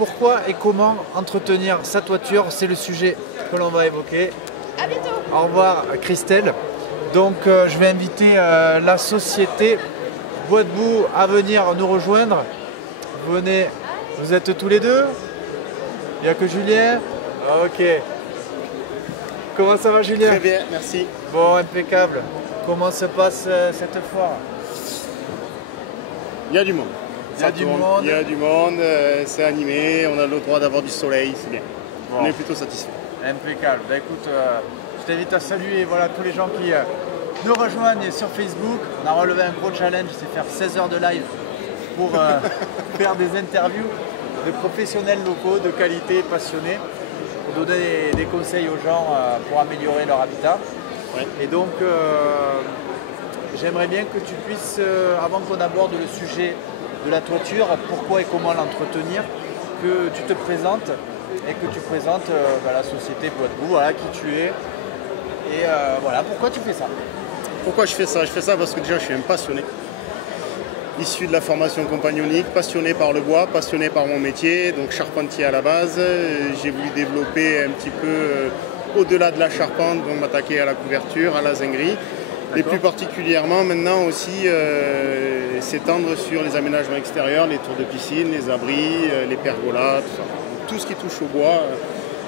pourquoi et comment entretenir sa toiture, c'est le sujet que l'on va évoquer. À bientôt. Au revoir Christelle. Donc je vais inviter la société Bois Debout à venir nous rejoindre. Venez, vous êtes tous les deux? Il n'y a que Julien? Ok. Comment ça va Julien? Très bien, merci. Bon, impeccable. Comment se passe cette foire? Il y a du monde. Il y a du monde. Il y a du monde, c'est animé, on a le droit d'avoir du soleil, c'est bien. Bon. On est plutôt satisfait. Impeccable. Bah, écoute, je t'invite à saluer voilà, tous les gens qui nous rejoignent sur Facebook. On a relevé un gros challenge, c'est faire 16 heures de live pour faire des interviews de professionnels locaux, de qualité, passionnés, pour donner des conseils aux gens pour améliorer leur habitat. Ouais. Et donc, j'aimerais bien que tu puisses, avant qu'on aborde le sujet de la toiture, pourquoi et comment l'entretenir, que tu te présentes et que tu présentes la société Bois Debout, voilà qui tu es. Et voilà, pourquoi tu fais ça? Pourquoi je fais ça? Je fais ça parce que déjà je suis un passionné. Issu de la formation compagnonique, passionné par le bois, passionné par mon métier, donc charpentier à la base. J'ai voulu développer un petit peu au-delà de la charpente, donc m'attaquer à la couverture, à la zinguerie. Et plus particulièrement maintenant aussi s'étendre sur les aménagements extérieurs, les tours de piscine, les abris, les pergolas, tout ça. Tout ce qui touche au bois,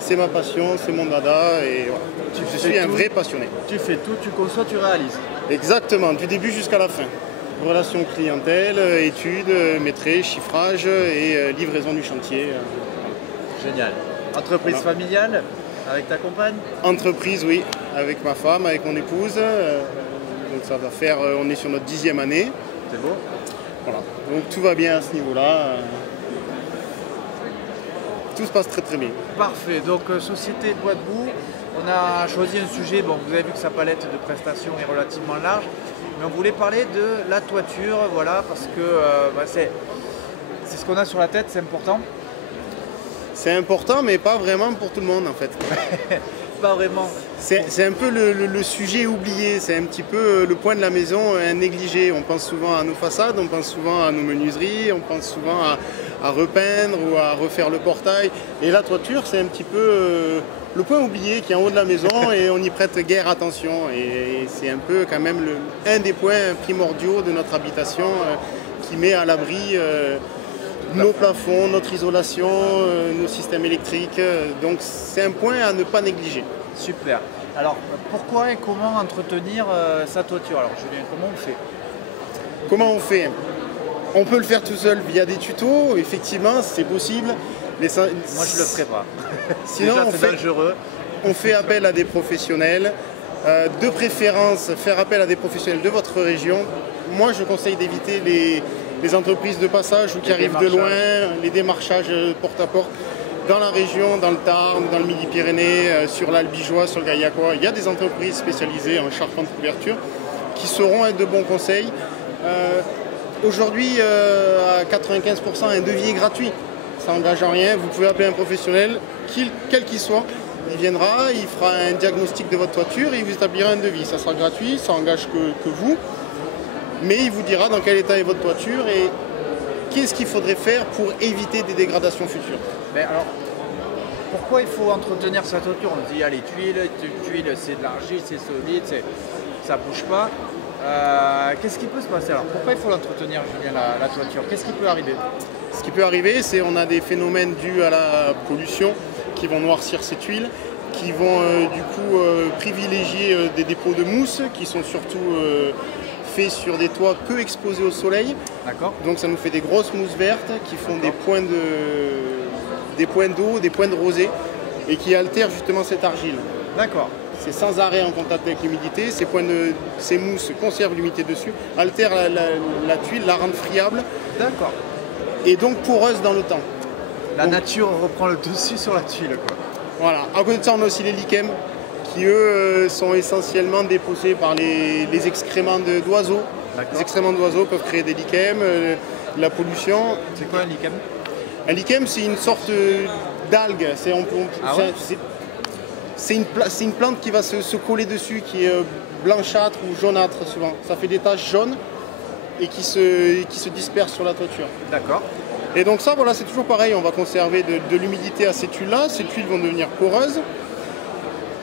c'est ma passion, c'est mon dada et voilà. Je suis un vrai passionné. Tu fais tout, tu conçois, tu réalises. Exactement, du début jusqu'à la fin. Relations clientèle, études, maîtrise, chiffrage et livraison du chantier. Génial. Entreprise familiale avec ta compagne? Entreprise, oui, avec ma femme, avec mon épouse. Donc ça va faire, on est sur notre 10e année. C'est beau. Voilà, donc tout va bien à ce niveau-là. Tout se passe très très bien. Parfait, donc Société Bois Debout, on a choisi un sujet, bon vous avez vu que sa palette de prestations est relativement large, mais on voulait parler de la toiture, voilà, parce que c'est ce qu'on a sur la tête, c'est important. C'est important, mais pas vraiment pour tout le monde en fait. Pas vraiment. C'est un peu le sujet oublié, c'est un petit peu le point de la maison négligé. On pense souvent à nos façades, on pense souvent à nos menuiseries, on pense souvent à repeindre ou à refaire le portail. Et la toiture, c'est un petit peu le point oublié qui est en haut de la maison et on n'y prête guère attention. Et c'est un peu quand même un des points primordiaux de notre habitation qui met à l'abri nos plafonds, notre isolation, nos systèmes électriques. Donc c'est un point à ne pas négliger. Super. Alors pourquoi et comment entretenir sa toiture? Alors Julien, comment on fait? Comment on fait? On peut le faire tout seul via des tutos, effectivement, c'est possible. Moi je le ferai pas. Sinon, déjà, c'est dangereux. On fait appel à des professionnels. De préférence, faire appel à des professionnels de votre région. Moi, je conseille d'éviter les entreprises de passage ou qui arrivent de loin, les démarchages porte à porte. Dans la région, dans le Tarn, dans le Midi-Pyrénées, sur l'Albigeois, sur le Gaillacois, il y a des entreprises spécialisées en charpente couverture qui sauront être de bons conseils. Aujourd'hui, à 95%, un devis est gratuit. Ça n'engage en rien. Vous pouvez appeler un professionnel, quel qu'il soit. Il viendra, il fera un diagnostic de votre toiture et il vous établira un devis. Ça sera gratuit, ça n'engage que vous. Mais il vous dira dans quel état est votre toiture et qu'est-ce qu'il faudrait faire pour éviter des dégradations futures. Mais alors, pourquoi il faut entretenir sa toiture? On dit, ah, les tuiles, c'est de l'argile, c'est solide, ça ne bouge pas. Qu'est-ce qui peut se passer alors? Pourquoi il faut l'entretenir, Julien, la toiture? Qu'est-ce qui peut arriver? Ce qui peut arriver, c'est qu'on a des phénomènes dus à la pollution qui vont noircir ces tuiles, qui vont du coup privilégier des dépôts de mousse qui sont surtout faits sur des toits peu exposés au soleil. D'accord. Donc ça nous fait des grosses mousses vertes qui font des points d'eau, des points de rosée et qui altèrent justement cette argile. D'accord. C'est sans arrêt en contact avec l'humidité, ces mousses conservent l'humidité dessus, altèrent la tuile, la rendent friable. D'accord. Et donc poreuse dans le temps. La nature reprend le dessus sur la tuile, quoi. Voilà. À côté de ça, on a aussi les lichens qui, eux, sont essentiellement déposés par les excréments d'oiseaux. Les excréments d'oiseaux peuvent créer des lichens, la pollution. C'est quoi un lichen? Un lichen, c'est une sorte d'algue. C'est une plante qui va se coller dessus, qui est blanchâtre ou jaunâtre souvent. Ça fait des taches jaunes et qui se dispersent sur la toiture. D'accord. Et donc ça, voilà, c'est toujours pareil, on va conserver de l'humidité à ces tuiles-là, ces tuiles vont devenir poreuses.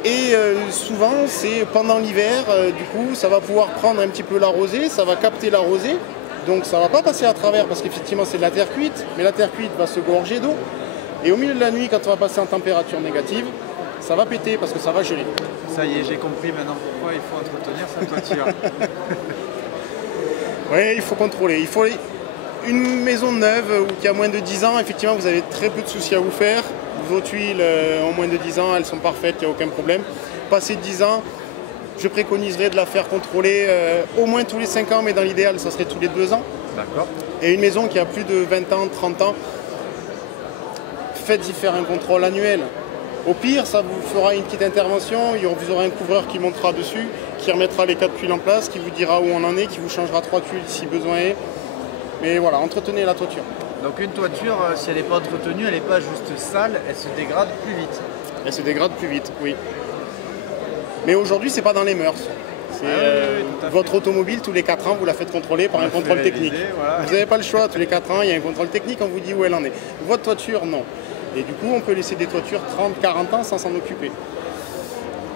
Et souvent, c'est pendant l'hiver, du coup, ça va pouvoir prendre un petit peu la rosée, ça va capter la rosée. Donc ça ne va pas passer à travers parce qu'effectivement c'est de la terre cuite, mais la terre cuite va se gorger d'eau. Et au milieu de la nuit, quand on va passer en température négative, ça va péter parce que ça va geler. Ça y est, j'ai compris maintenant pourquoi il faut entretenir sa toiture. Oui, il faut contrôler. Il faut une maison neuve qui a moins de 10 ans, effectivement, vous avez très peu de soucis à vous faire. Vos tuiles ont moins de 10 ans, elles sont parfaites, il n'y a aucun problème. Passé 10 ans, je préconiserais de la faire contrôler au moins tous les 5 ans, mais dans l'idéal, ça serait tous les 2 ans. D'accord. Et une maison qui a plus de 20 ans, 30 ans, faites-y faire un contrôle annuel. Au pire, ça vous fera une petite intervention, vous aurez un couvreur qui montera dessus, qui remettra les 4 tuiles en place, qui vous dira où on en est, qui vous changera 3 tuiles si besoin est. Mais voilà, entretenez la toiture. Donc une toiture, si elle n'est pas entretenue, elle n'est pas juste sale, elle se dégrade plus vite. Elle se dégrade plus vite, oui. Mais aujourd'hui, c'est pas dans les mœurs. Votre automobile, tous les 4 ans, vous la faites contrôler par un contrôle technique. Voilà. Vous n'avez pas le choix, tous les 4 ans, il y a un contrôle technique, on vous dit où elle en est. Votre toiture, non. Et du coup, on peut laisser des toitures 30-40 ans sans s'en occuper.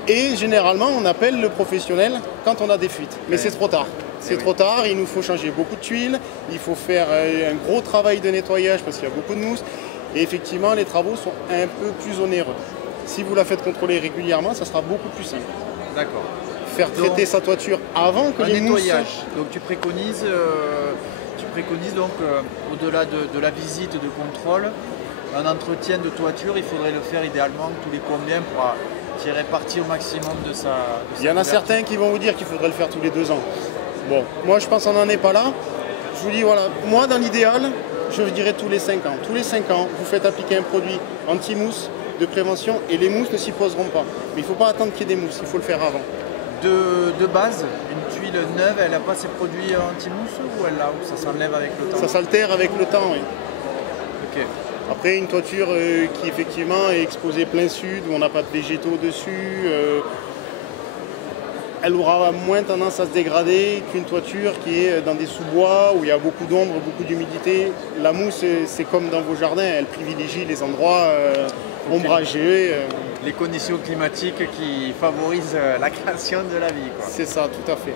Et généralement, on appelle le professionnel quand on a des fuites. Mais c'est trop tard. C'est trop tard, il nous faut changer beaucoup de tuiles, il faut faire un gros travail de nettoyage parce qu'il y a beaucoup de mousse. Et effectivement, les travaux sont un peu plus onéreux. Si vous la faites contrôler régulièrement, ça sera beaucoup plus simple. D'accord. Faire traiter sa toiture avant que les nettoyage. mousses... Donc tu préconises donc au-delà de la visite de contrôle, un entretien de toiture, il faudrait le faire idéalement tous les combien pour tirer parti au maximum de sa Il y en a certains qui vont vous dire qu'il faudrait le faire tous les 2 ans. Bon, moi je pense qu'on n'en est pas là. Je vous dis voilà, moi dans l'idéal, je dirais tous les 5 ans. Tous les 5 ans, vous faites appliquer un produit anti-mousse de prévention et les mousses ne s'y poseront pas. Mais il ne faut pas attendre qu'il y ait des mousses, il faut le faire avant. De base, une tuile neuve, elle n'a pas ses produits anti-mousse ou elle a, ça s'enlève avec le temps? Ça s'altère avec le temps, oui. Ok. Après, une toiture qui effectivement est exposée plein sud, où on n'a pas de végétaux dessus, elle aura moins tendance à se dégrader qu'une toiture qui est dans des sous-bois, où il y a beaucoup d'ombre, beaucoup d'humidité. La mousse, c'est comme dans vos jardins, elle privilégie les endroits ombragés. Les conditions climatiques qui favorisent la création de la vie. C'est ça, tout à fait.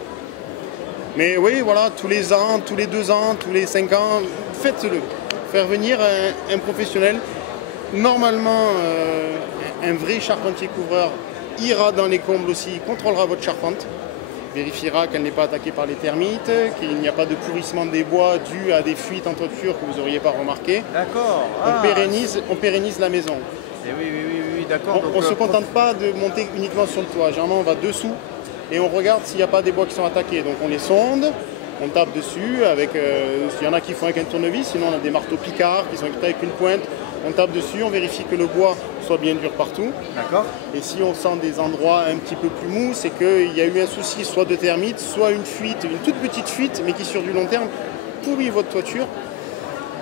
Mais oui, voilà, tous les ans, tous les 2 ans, tous les 5 ans, faites-le. Faire venir un professionnel. Normalement, un vrai charpentier couvreur ira dans les combles aussi, contrôlera votre charpente, vérifiera qu'elle n'est pas attaquée par les termites, qu'il n'y a pas de pourrissement des bois dû à des fuites en toiture que vous n'auriez pas remarqué. D'accord. On pérennise la maison. Et oui, d'accord. On ne se contente pas de monter uniquement sur le toit. Généralement, on va dessous et on regarde s'il n'y a pas des bois qui sont attaqués. Donc on les sonde, on tape dessus. Il y en a qui font avec un tournevis, sinon on a des marteaux picards qui sont équipés avec une pointe. On tape dessus, on vérifie que le bois soit bien dur partout. D'accord. Et si on sent des endroits un petit peu plus mous, c'est qu'il y a eu un souci soit de termites, soit une fuite, une toute petite fuite, mais qui sur du long terme pourrit votre toiture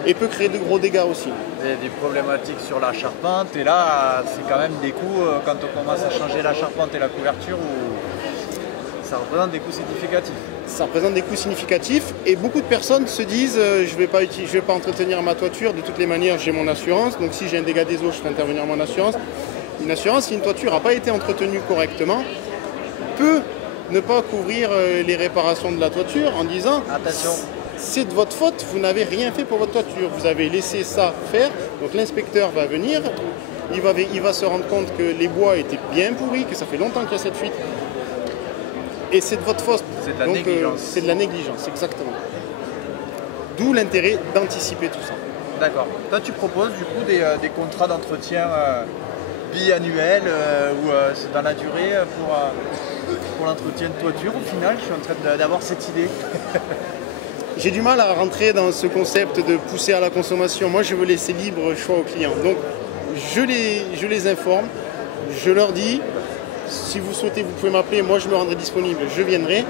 et peut créer de gros dégâts aussi. Il y a des problématiques sur la charpente et là c'est quand même des coûts quand on commence à changer la charpente et la couverture où ça représente des coûts significatifs. Ça représente des coûts significatifs et beaucoup de personnes se disent je vais pas entretenir ma toiture, de toutes les manières j'ai mon assurance, donc si j'ai un dégât des eaux je fais intervenir mon assurance. Une assurance, si une toiture n'a pas été entretenue correctement, peut ne pas couvrir les réparations de la toiture en disant attention, c'est de votre faute, vous n'avez rien fait pour votre toiture, vous avez laissé ça faire, donc l'inspecteur va venir, il va se rendre compte que les bois étaient bien pourris, que ça fait longtemps qu'il y a cette fuite. Et c'est de votre faute. C'est de la négligence. C'est de la négligence, exactement. D'où l'intérêt d'anticiper tout ça. D'accord. Toi, tu proposes du coup des contrats d'entretien biannuels ou c'est dans la durée pour l'entretien de toiture. Au final, je suis en train d'avoir cette idée. J'ai du mal à rentrer dans ce concept de pousser à la consommation. Moi, je veux laisser libre choix aux clients. Donc, je les informe, je leur dis... Si vous souhaitez, vous pouvez m'appeler, moi je me rendrai disponible, je viendrai.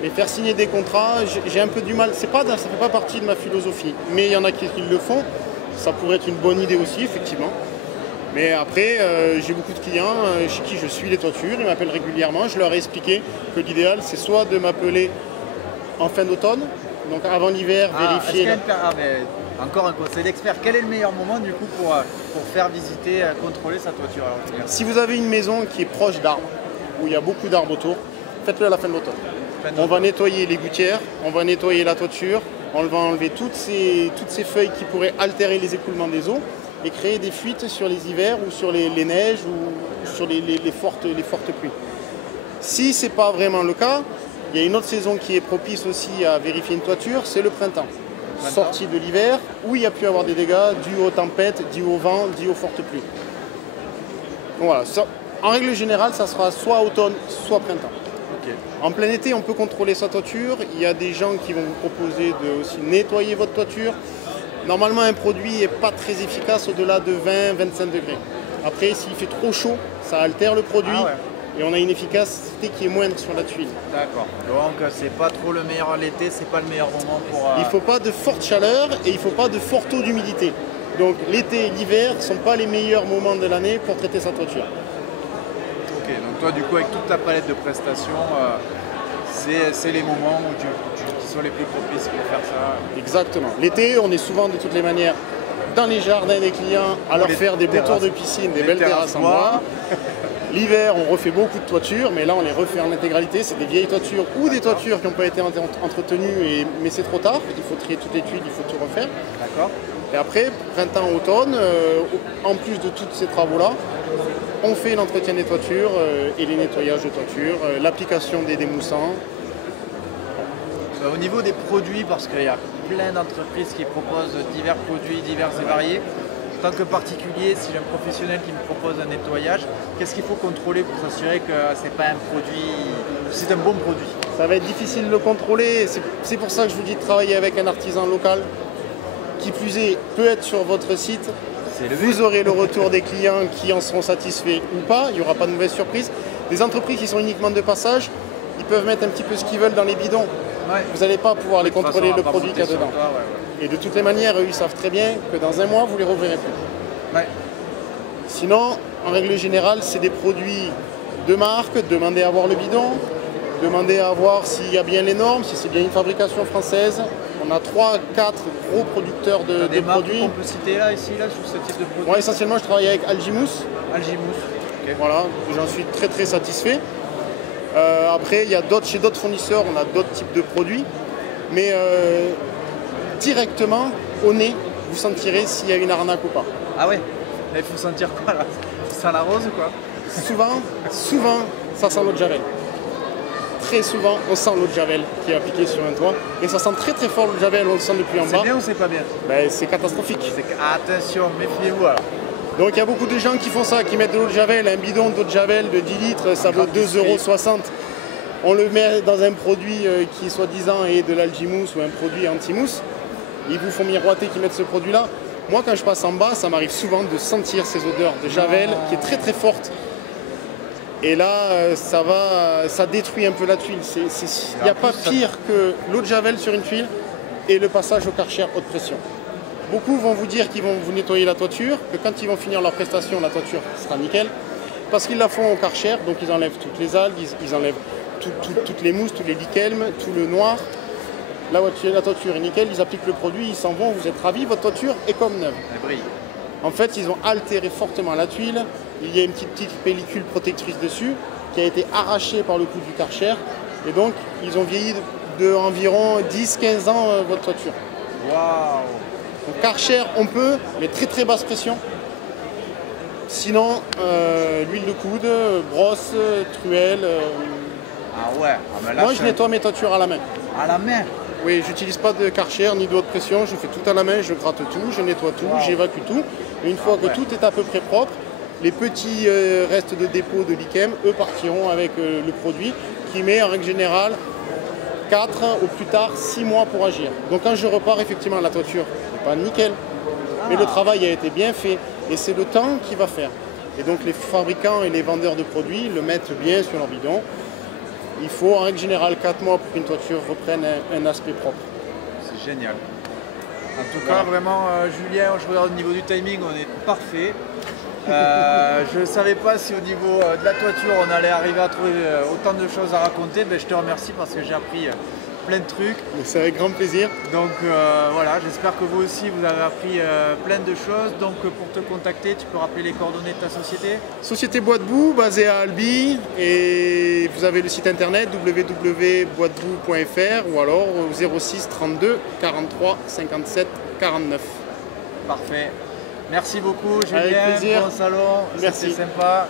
Mais faire signer des contrats, j'ai un peu du mal. Ça ne fait pas partie de ma philosophie. Mais il y en a qui le font. Ça pourrait être une bonne idée aussi, effectivement. Mais après, j'ai beaucoup de clients chez qui je suis les toitures. Ils m'appellent régulièrement. Je leur ai expliqué que l'idéal, c'est soit de m'appeler en fin d'automne Donc avant l'hiver, vérifier. Mais encore un conseil d'expert, quel est le meilleur moment du coup pour faire visiter, contrôler sa toiture? Alors, si vous avez une maison qui est proche d'arbres, où il y a beaucoup d'arbres autour, faites-le à la fin de l'automne. On va nettoyer les gouttières, on va nettoyer la toiture, on va enlever toutes ces feuilles qui pourraient altérer les écoulements des eaux et créer des fuites sur les hivers ou sur les neiges ou sur les fortes pluies. Si ce n'est pas vraiment le cas, il y a une autre saison qui est propice aussi à vérifier une toiture, c'est le printemps. Sortie de l'hiver, où il y a pu avoir des dégâts dus aux tempêtes, dus au vent, dus aux fortes pluies. Donc voilà, en règle générale, ça sera soit automne, soit printemps. Okay. En plein été, on peut contrôler sa toiture. Il y a des gens qui vont vous proposer de aussi nettoyer votre toiture. Normalement, un produit n'est pas très efficace au-delà de 20-25 degrés. Après, s'il fait trop chaud, ça altère le produit. Ah ouais. Et on a une efficacité qui est moindre sur la tuile. D'accord. Donc c'est pas trop le meilleur l'été, c'est pas le meilleur moment pour... Il ne faut pas de forte chaleur et il ne faut pas de fort taux d'humidité. Donc l'été et l'hiver ne sont pas les meilleurs moments de l'année pour traiter sa toiture. Ok, donc toi du coup avec toute ta palette de prestations, c'est les moments qui sont les plus propices pour faire ça. Exactement. L'été, on est souvent de toutes les manières dans les jardins des clients à leur faire des beaux tours de piscine, des belles terrasses en bois. L'hiver, on refait beaucoup de toitures, mais là, on les refait en intégralité. C'est des vieilles toitures ou des toitures qui n'ont pas été entretenues, mais c'est trop tard. Il faut trier toutes les tuiles, il faut tout refaire. D'accord. Et après, printemps, automne, en plus de tous ces travaux-là, on fait l'entretien des toitures et les nettoyages de toitures, l'application des démoussants. Au niveau des produits, parce qu'il y a plein d'entreprises qui proposent divers produits, divers et variés, en tant que particulier, si j'ai un professionnel qui me propose un nettoyage, qu'est-ce qu'il faut contrôler pour s'assurer que c'est pas un produit, c'est un bon produit? Ça va être difficile de le contrôler, c'est pour ça que je vous dis de travailler avec un artisan local qui plus est peut être sur votre site. Vous aurez le retour des clients qui en seront satisfaits ou pas, il n'y aura pas de mauvaise surprise. Des entreprises qui sont uniquement de passage, ils peuvent mettre un petit peu ce qu'ils veulent dans les bidons. Ouais. Vous n'allez pas pouvoir les contrôler le produit qu'il y a dedans. Toi, ouais. Et de toutes les manières, eux, ils savent très bien que dans un mois, vous ne les reverrez plus. Ouais. Sinon, en règle générale, c'est des produits de marque. Demandez à voir le bidon, demandez à voir s'il y a bien les normes, si c'est bien une fabrication française. On a 3-4 gros producteurs de produits. On peut citer là, ici, là, sur ce type de produit? Ouais, essentiellement, je travaille avec Algimous. Algimous, ok. Voilà, j'en suis très très satisfait. Après, il y a chez d'autres fournisseurs, on a d'autres types de produits. Mais directement, au nez, vous sentirez s'il y a une arnaque ou pas. Ah ouais? Il faut sentir quoi là? Ça sent la rose ou quoi? Souvent, ça sent l'eau de Javel. Très souvent, on sent l'eau de Javel qui est appliquée sur un toit. Et ça sent très très fort l'eau de Javel, on le sent depuis en bas. C'est bien ou c'est pas bien? Ben, c'est catastrophique. Attention, méfiez-vous alors. Donc il y a beaucoup de gens qui font ça, qui mettent de l'eau de Javel, un bidon d'eau de Javel de 10 litres, ça vaut 2,60 €. On le met dans un produit qui soi-disant est de l'Algimous ou un produit anti-mousse. Ils vous font miroiter qu'ils mettent ce produit-là. Moi quand je passe en bas, ça m'arrive souvent de sentir ces odeurs de Javel qui est très très forte. Et là, ça détruit un peu la tuile. Il n'y a pas pire que l'eau de Javel sur une tuile et le passage au Karcher haute pression. Beaucoup vont vous dire qu'ils vont vous nettoyer la toiture, que quand ils vont finir leur prestation, la toiture sera nickel. Parce qu'ils la font au Karcher, donc ils enlèvent toutes les algues, ils enlèvent toutes les mousses, tous les lichens, tout le noir. La toiture est nickel, ils appliquent le produit, ils s'en vont, vous êtes ravis, votre toiture est comme neuve. Elle brille. En fait, ils ont altéré fortement la tuile. Il y a une petite pellicule protectrice dessus qui a été arrachée par le coup du Karcher. Et donc, ils ont vieilli de environ 10-15 ans votre toiture. Waouh! Donc Karcher, on peut, mais très très basse pression. Sinon, l'huile de coude, brosse, truelle. Ah ouais. Moi, je nettoie mes toitures à la main. À la main? Oui, j'utilise pas de Karcher ni de haute pression. Je fais tout à la main, je gratte tout, je nettoie tout, j'évacue tout. Et une fois que tout est à peu près propre, les petits restes de dépôt de lichen, eux partiront avec le produit qui met en règle générale 4 au plus tard 6 mois pour agir. Donc quand je repars, effectivement, la toiture n'est pas nickel, mais le travail a été bien fait et c'est le temps qui va faire. Et donc les fabricants et les vendeurs de produits le mettent bien sur leur bidon. Il faut en règle générale 4 mois pour qu'une toiture reprenne un aspect propre. C'est génial. En tout cas, vraiment, Julien, je regarde au niveau du timing, on est parfait. Je ne savais pas si au niveau de la toiture, on allait arriver à trouver autant de choses à raconter. Ben, je te remercie parce que j'ai appris plein de trucs. C'est avec grand plaisir. Donc voilà, j'espère que vous aussi vous avez appris plein de choses. Donc pour te contacter, tu peux rappeler les coordonnées de ta société? Société Bois Debout, basée à Albi, et vous avez le site internet www.boisdebout.fr ou alors au 06 32 43 57 49. Parfait. Merci beaucoup Julien, avec plaisir. bon salon, Merci. c'était sympa.